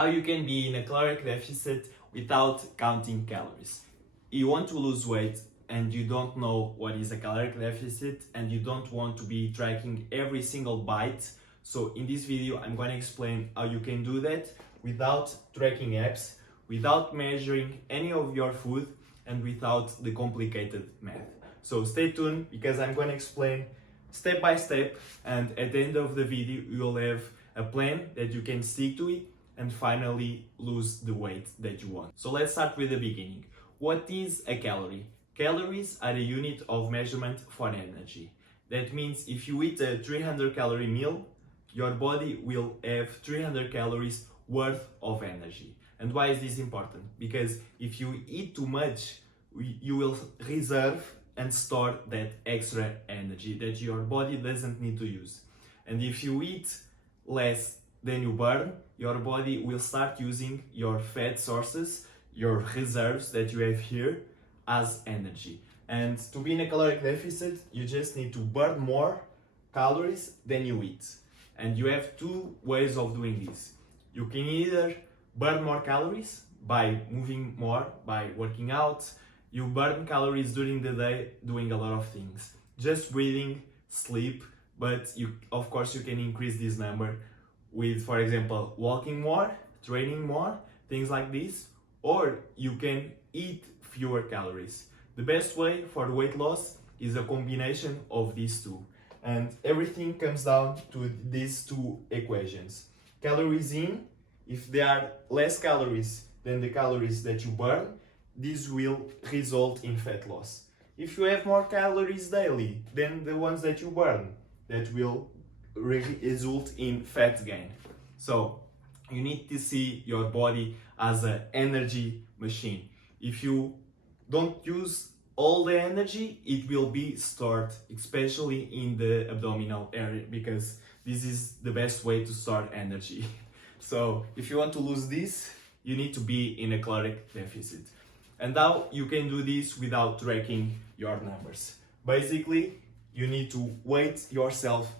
how you can be in a caloric deficit without counting calories. You want to lose weight and you don't know what is a caloric deficit and you don't want to be tracking every single bite. So in this video, I'm going to explain how you can do that without tracking apps, without measuring any of your food, and without the complicated math. So stay tuned because I'm going to explain step by step, and at the end of the video, you'll have a plan that you can stick to it and finally lose the weight that you want. So let's start with the beginning. What is a calorie? Calories are a unit of measurement for energy. That means if you eat a 300 calorie meal, your body will have 300 calories worth of energy. And why is this important? Because if you eat too much, you will reserve and store that extra energy that your body doesn't need to use. And if you eat less than you burn, your body will start using your fat sources, your reserves that you have here, as energy. And to be in a caloric deficit, you just need to burn more calories than you eat. And you have two ways of doing this. You can either burn more calories by moving more, by working out. You burn calories during the day doing a lot of things. Just breathing, sleep, but of course you can increase this number with, for example, walking more, training more, things like this, or you can eat fewer calories. The best way for weight loss is a combination of these two. And everything comes down to these two equations. Calories in, if there are less calories than the calories that you burn, this will result in fat loss. If you have more calories daily than the ones that you burn, that will result in fat gain. So you need to see your body as an energy machine. If you don't use all the energy, it will be stored, especially in the abdominal area, because this is the best way to store energy. So if you want to lose this, you need to be in a caloric deficit. And now you can do this without tracking your numbers. Basically, you need to weigh yourself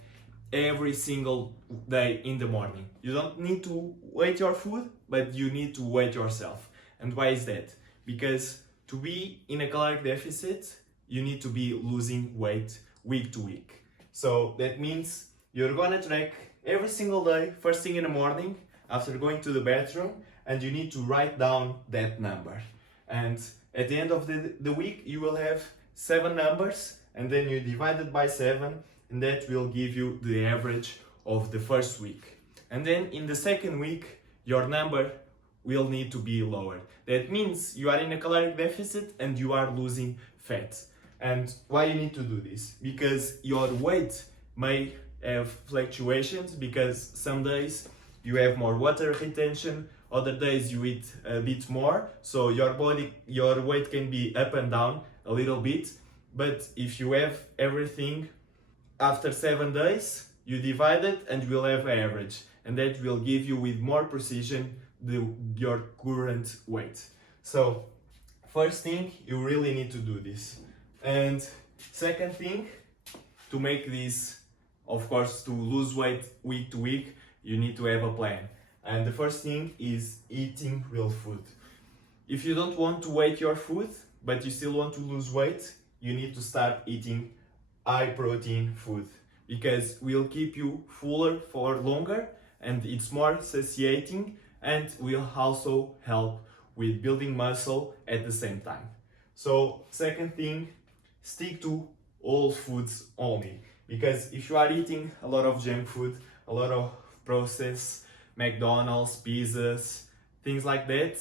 every single day in the morning. You don't need to weigh your food, but you need to weigh yourself. And why is that? Because to be in a caloric deficit, you need to be losing weight week to week. So that means you're gonna track every single day, first thing in the morning, after going to the bathroom, and you need to write down that number. And at the end of the week, you will have 7 numbers, and then you divide it by 7, and that will give you the average of the first week. And then in the second week, your number will need to be lower. That means you are in a caloric deficit and you are losing fat. And why you need to do this? Because your weight may have fluctuations, because some days you have more water retention, other days you eat a bit more, so your weight can be up and down a little bit. But if you have everything after 7 days, you divide it and you will have an average, and that will give you with more precision your current weight. So first thing, you really need to do this. And second thing, to make this, of course, to lose weight week to week, you need to have a plan. And the first thing is eating real food. If you don't want to weigh your food, but you still want to lose weight, you need to start eating high protein food, because it will keep you fuller for longer and it's more satiating, and will also help with building muscle at the same time. So second thing, stick to whole foods only, because if you are eating a lot of junk food, a lot of processed McDonald's, pizzas, things like that,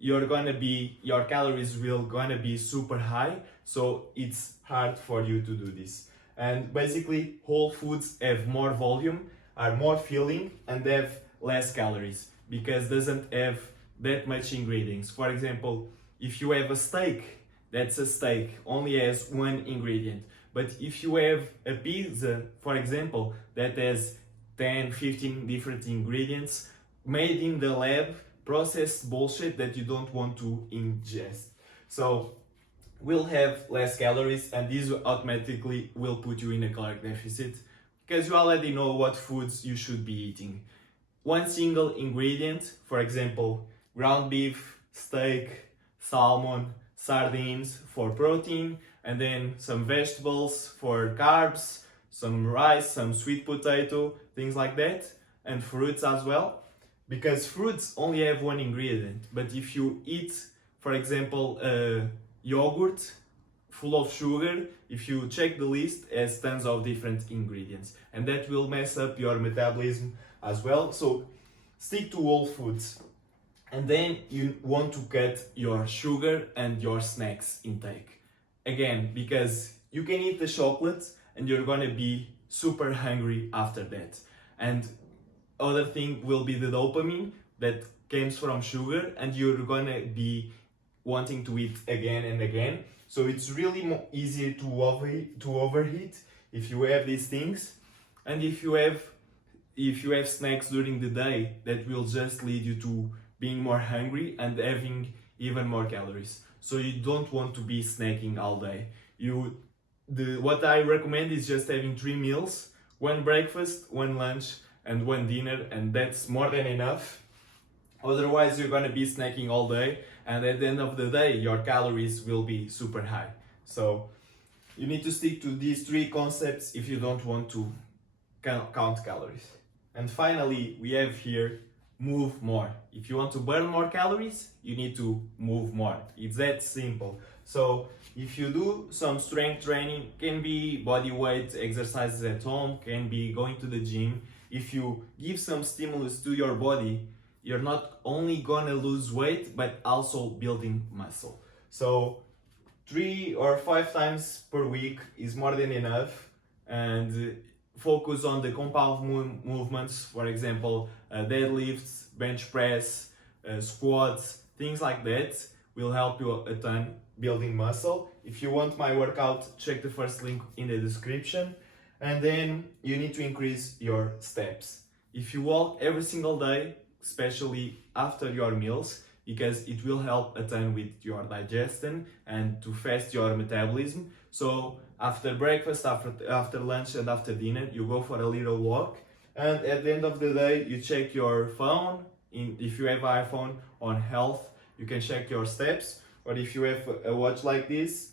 your calories will gonna be super high, so it's hard for you to do this. And basically, whole foods have more volume, are more filling, and have less calories, because doesn't have that much ingredients. For example, if you have a steak, that's a steak, only has one ingredient. But if you have a pizza, for example, that has 10, 15 different ingredients made in the lab, processed bullshit that you don't want to ingest. So we'll have less calories, and this automatically will put you in a caloric deficit, because you already know what foods you should be eating. one single ingredient, for example, ground beef, steak, salmon, sardines for protein, and then some vegetables for carbs, some rice, some sweet potato, things like that, and fruits as well. Because fruits only have one ingredient, but if you eat, for example, yogurt full of sugar, if you check the list, it has tons of different ingredients, and that will mess up your metabolism as well. So stick to whole foods. And then you want to cut your sugar and your snacks intake. Again, because you can eat the chocolate and you're gonna be super hungry after that. And other thing will be the dopamine that comes from sugar, and you're gonna be wanting to eat again and again. So it's really easier to overeat if you have these things. And if you have snacks during the day, that will just lead you to being more hungry and having even more calories. So you don't want to be snacking all day. What I recommend is just having 3 meals, 1 breakfast, 1 lunch, and 1 dinner, and that's more than enough. Otherwise, you're gonna be snacking all day, and at the end of the day, your calories will be super high. So you need to stick to these 3 concepts if you don't want to count calories. And finally, we have here move more. If you want to burn more calories, you need to move more. It's that simple. So if you do some strength training, can be body weight exercises at home, can be going to the gym. If you give some stimulus to your body, you're not only gonna lose weight, but also building muscle. So 3 or 5 times per week is more than enough, and focus on the compound movements, for example, deadlifts, bench press, squats, things like that will help you a ton building muscle. If you want my workout, check the first link in the description. And then you need to increase your steps. If you walk every single day, especially after your meals, because it will help a ton with your digestion and to fast your metabolism. So after breakfast, after lunch, and after dinner, you go for a little walk, and at the end of the day, you check your phone. If you have iPhone, on health, you can check your steps. Or if you have a watch like this,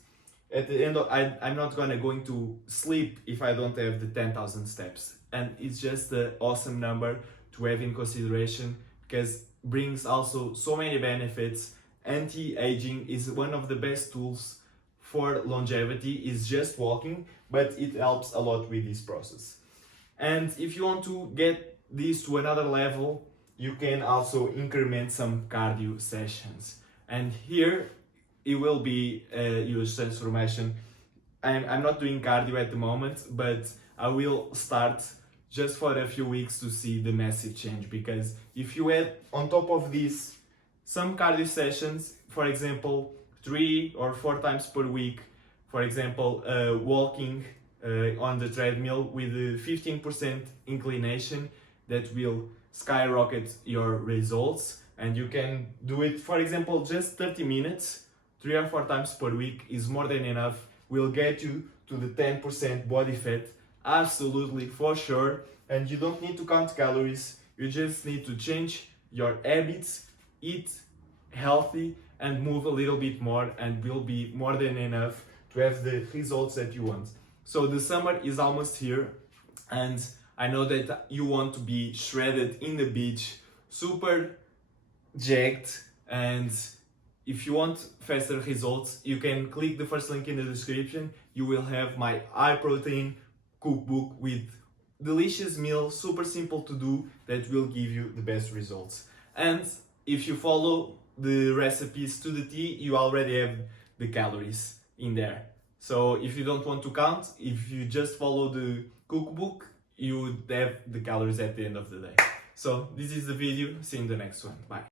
at the end of, I'm not going to sleep if I don't have the 10,000 steps. And it's just an awesome number to have in consideration, because brings also so many benefits. Anti-aging is one of the best tools for longevity, is just walking, but it helps a lot with this process. And if you want to get this to another level, you can also increment some cardio sessions. And here it will be a huge transformation. I'm not doing cardio at the moment, but I will start just for a few weeks to see the massive change. Because if you add on top of this some cardio sessions, for example, 3 or 4 times per week, for example, walking on the treadmill with a 15% inclination, that will skyrocket your results. And you can do it, for example, just 30 minutes, 3 or 4 times per week is more than enough. Will get you to the 10% body fat, absolutely, for sure. And you don't need to count calories, you just need to change your habits, eat healthy, and move a little bit more, and will be more than enough to have the results that you want. So the summer is almost here, and I know that you want to be shredded in the beach, super jacked. And if you want faster results, you can click the first link in the description. You will have my high protein cookbook with delicious meals, super simple to do, that will give you the best results. And if you follow the recipes to the T, you already have the calories in there. So if you don't want to count, if you just follow the cookbook, you would have the calories at the end of the day. So this is the video, see you in the next one, bye.